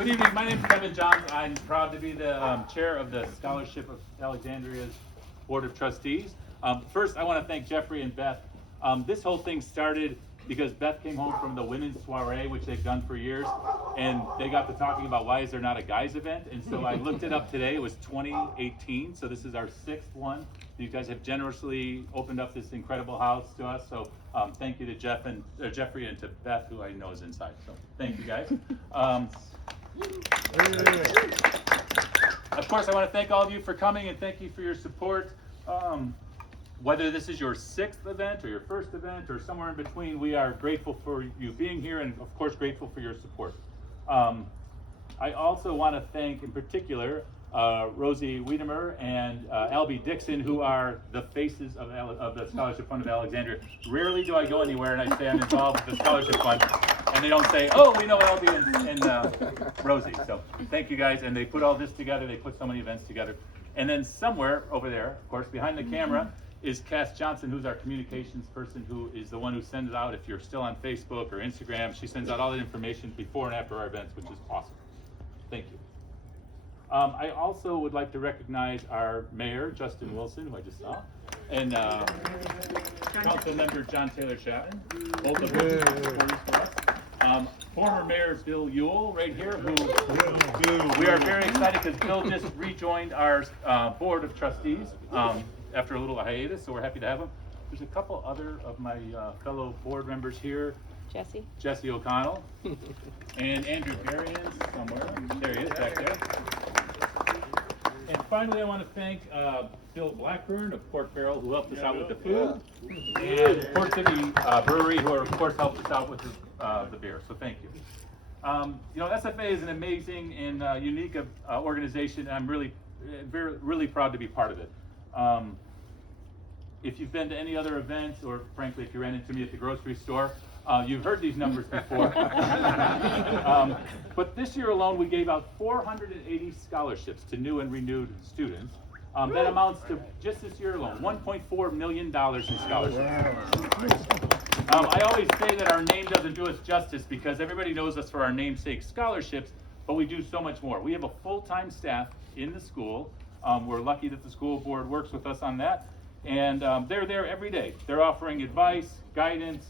Good evening. My name is Kevin Jahns. I'm proud to be the chair of the Scholarship of Alexandria's Board of Trustees. First, I want to thank Jeffrey and Beth. This whole thing started because Beth came home from the women's soiree, which they've done for years, and they got to talking about why is there not a guys event, and so I looked it up today. It was 2018, so this is our 6th one. You guys have generously opened up this incredible house to us, so thank you to Jeffrey and to Beth, who I know is inside, so thank you guys. Of course, I want to thank all of you for coming and thank you for your support. Whether this is your 6th event or your 1st event or somewhere in between, we are grateful for you being here and of course grateful for your support. I also want to thank in particular Rosie Wiedemer and Albie Dixon, who are the faces of the Scholarship Fund of Alexandria. Rarely do I go anywhere and I say I'm involved with the Scholarship Fund and they don't say, oh, we know Albie and Rosie. So thank you guys. And they put all this together. They put so many events together. And then somewhere over there, of course, behind the camera, is Cass Johnson, who's our communications person, who is the one who sends it out. If you're still on Facebook or Instagram, she sends out all the information before and after our events, which is awesome. Thank you. I also would like to recognize our mayor, Justin Wilson, who I just saw, and council member John Taylor Chapman, both of whom are supporters for us. Former Mayor Bill Ewell, right here, who we are very excited because Bill just rejoined our board of trustees after a little hiatus, so we're happy to have him. There's a couple other of my fellow board members here. Jesse O'Connell and Andrew Berrien somewhere. There he is back there. And finally, I want to thank Phil Blackburn of Port Farrell, who helped us out with the food, and Port City Brewery, who of course helped us out with the beer. So thank you. You know, SFA is an amazing and unique organization, and I'm really proud to be part of it. If you've been to any other events, or frankly, if you ran into me at the grocery store, you've heard these numbers before. But this year alone, we gave out 480 scholarships to new and renewed students. That amounts to, just this year alone, $1.4 million in scholarships. I always say that our name doesn't do us justice because everybody knows us for our namesake scholarships, but we do so much more. We have a full-time staff in the school. We're lucky that the school board works with us on that. And they're there every day. They're offering advice, guidance.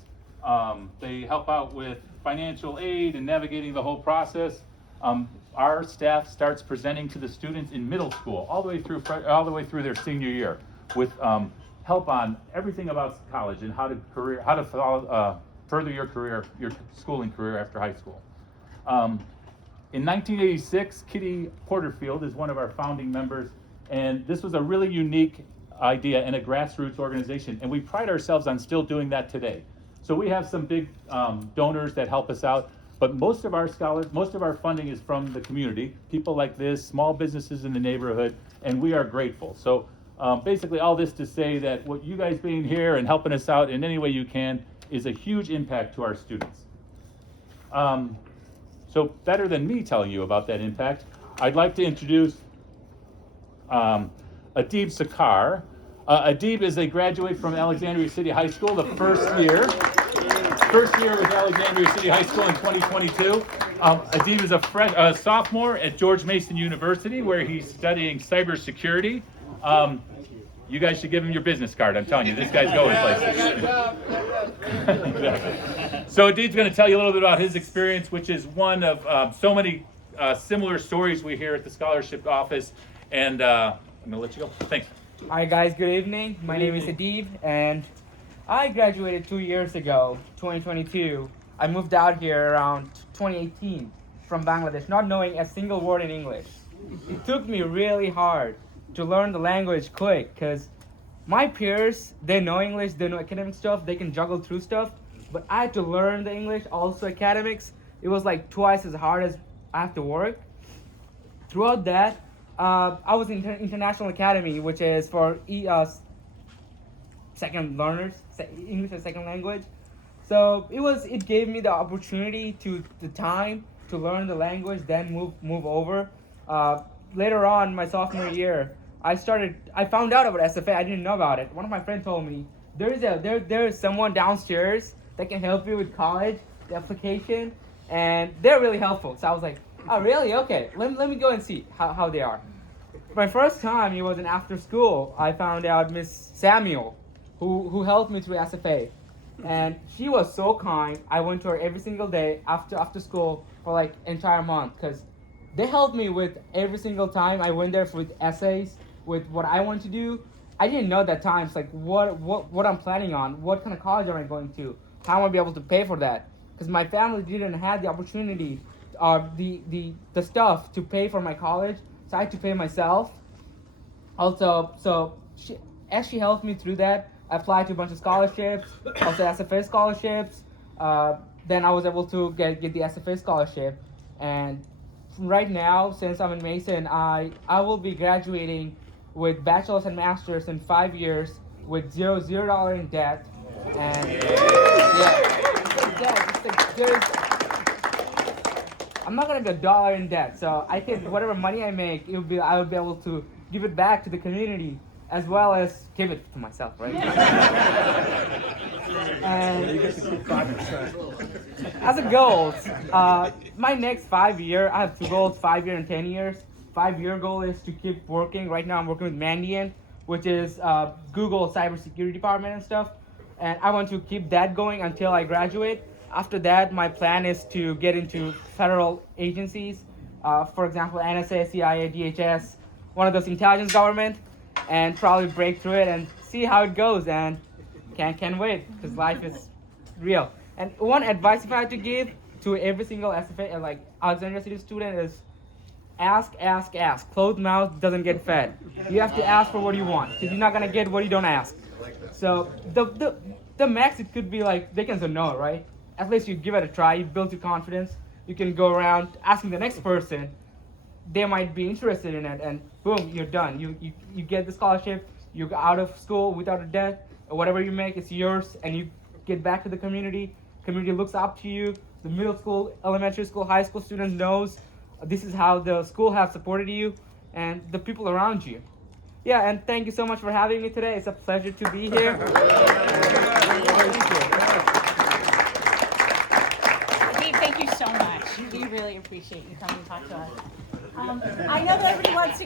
They help out with financial aid and navigating the whole process. Our staff starts presenting to the students in middle school all the way through their senior year with help on everything about college and how to further your schooling career after high school. In 1986, Kitty Porterfield is one of our founding members, and this was a really unique idea and a grassroots organization, and we pride ourselves on still doing that today. So we have some big donors that help us out, but most of our funding is from the community, people like this, small businesses in the neighborhood, and we are grateful. So basically all this to say that what you guys being here and helping us out in any way you can is a huge impact to our students. So better than me telling you about that impact, I'd like to introduce Adib Sarkar. Adib is a graduate from Alexandria City High School, the first year with Alexandria City High School in 2022. Adib is a sophomore at George Mason University, where he's studying cybersecurity. You guys should give him your business card. I'm telling you, this guy's going places. So Adib's going to tell you a little bit about his experience, which is one of so many similar stories we hear at the scholarship office. And I'm going to let you go. Thanks. Hi guys, good evening. My name is Adib, and I graduated 2 years ago, 2022. I moved out here around 2018 from Bangladesh, not knowing a single word in English. It took me really hard to learn the language quick, because my peers, they know English, they know academic stuff, they can juggle through stuff, but I had to learn the English, also academics. It was like twice as hard as I have to work. Throughout that, I was in International Academy, which is for second learners, English as second language. So it gave me the opportunity the time to learn the language, then move over. Later on, my sophomore year, I found out about SFA. I didn't know about it. One of my friends told me there is someone downstairs that can help you with college, the application, and they're really helpful. So I was like, Oh, really? Okay. Let me go and see how they are. My first time, it was in after school. I found out Miss Samuel, who helped me through SFA. And she was so kind. I went to her every single day after school for like entire month because they helped me with every single time I went there with essays, with what I want to do. I didn't know that times like what I'm planning on, what kind of college am I going to, how am I be able to pay for that? Because my family didn't have the opportunity, the stuff to pay for my college, so I had to pay myself. Also, so as she helped me through that, I applied to a bunch of scholarships, also SFA scholarships. Then I was able to get the SFA scholarship, and right now, since I'm in Mason, I will be graduating with bachelor's and master's in 5 years with $0 in debt, and it's like I'm not gonna be $1 in debt, so I can whatever money I make, I will be able to give it back to the community as well as give it to myself, right? And You get to keep 5%. as a goals, my next 5 year, I have two goals: 5 year and 10 years. 5 year goal is to keep working. Right now, I'm working with Mandiant, which is Google cybersecurity department and stuff, and I want to keep that going until I graduate. After that, my plan is to get into federal agencies, for example, NSA, CIA, DHS, one of those intelligence government, and probably break through it and see how it goes. And can't wait because life is real. And one advice if I had to give to every single SFA, like Alexandria City student, is ask. Closed mouth doesn't get fed. You have to ask for what you want because you're not gonna get what you don't ask. So the max it could be like they can say no, right? At least you give it a try. You build your confidence. You can go around asking the next person. They might be interested in it, and boom, you're done. You get the scholarship. You go out of school without a debt. Or whatever you make, it's yours, and you get back to the community. Community looks up to you. The middle school, elementary school, high school students knows this is how the school has supported you and the people around you. Yeah, and thank you so much for having me today. It's a pleasure to be here. Adib, thank you so much. We really appreciate you coming to talk to us. I know that everybody wants to